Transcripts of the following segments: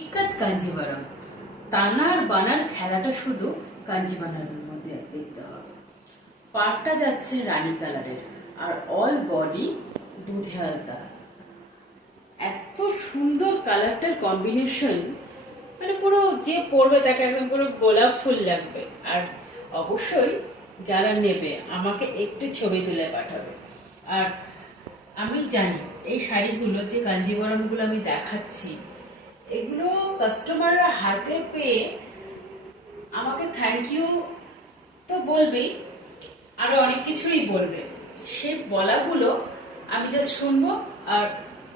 ইক্কাত কাঞ্জিভারাম তানার বানার খেলাটা শুধু কাঞ্জিভারামের মধ্যে দেখতে হবে। পাড়টা যাচ্ছে রানী কালারের আর অল বডি দুধে আলতা। এত সুন্দর কালারটার কম্বিনেশন, মানে পুরো যে পরবে তাকে একদম পুরো গোলাপ ফুল লাগবে। আর অবশ্যই যারা নেবে আমাকে একটু ছবি তুলে পাঠাবে। আর আমি জানি এই শাড়িগুলো যে কাঞ্জিভারামগুলো আমি দেখাচ্ছি, এগুলো কাস্টমাররা হাতে পেয়ে আমাকে থ্যাংক ইউ তো বলবেই, আরো অনেক কিছুই বলবে। সে বলাগুলো আমি জাস্ট শুনবো আর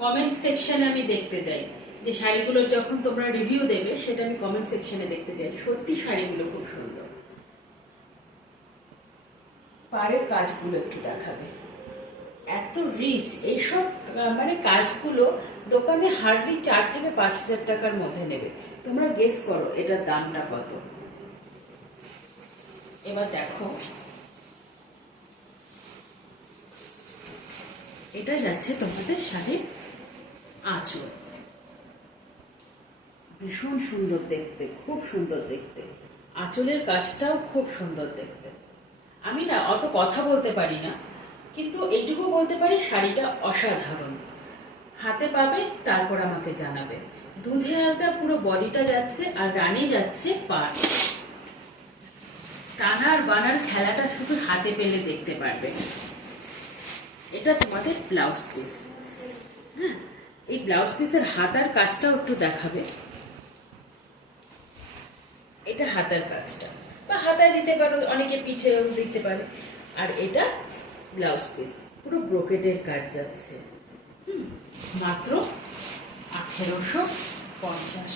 কমেন্ট সেকশনে আমি দেখতে চাই যে শাড়িগুলোর যখন তোমরা রিভিউ দেবে সেটা আমি কমেন্ট সেকশনে দেখতে চাই। সত্যি শাড়িগুলো খুব সুন্দর। পাড়ের কাজগুলো একটু দেখাবে, এত রিচ। এইসব মানে কাজগুলো দোকানে হার্ডলি 4 থেকে 5,000 টাকার মধ্যে নেবে। তোমরা গেস করো এটার দামটা কত। এবার দেখো, এটা যাচ্ছে তোমাদের শাড়ির আঁচল। ভীষণ সুন্দর দেখতে, খুব সুন্দর দেখতে। আঁচলের কাজটাও খুব সুন্দর দেখতে। আমি না অত কথা বলতে পারি না, কিন্তু এইটুকু বলতে পারি শাড়িটা অসাধারণ। হাতে পাবে তারপর আমাকে জানাবে। দুধে আলতা পুরো বডিটা যাচ্ছে আর রানী যাচ্ছে পাড়। টানার বানার খেলাটা শুধু হাতে পেলে দেখতে পারবে। এটা তোমাদের ব্লাউজ পিস। হ্যাঁ, এই ব্লাউজ পিসের হাতার কাজটাও একটু দেখাবে। এটা হাতার কাজটা, বা হাতায় দিতে পারো, অনেকে পিঠে দিতে পারে। আর এটা ব্লাউজ পিস, পুরো ব্রোকেটের কাজ যাচ্ছে। মাত্র 1850।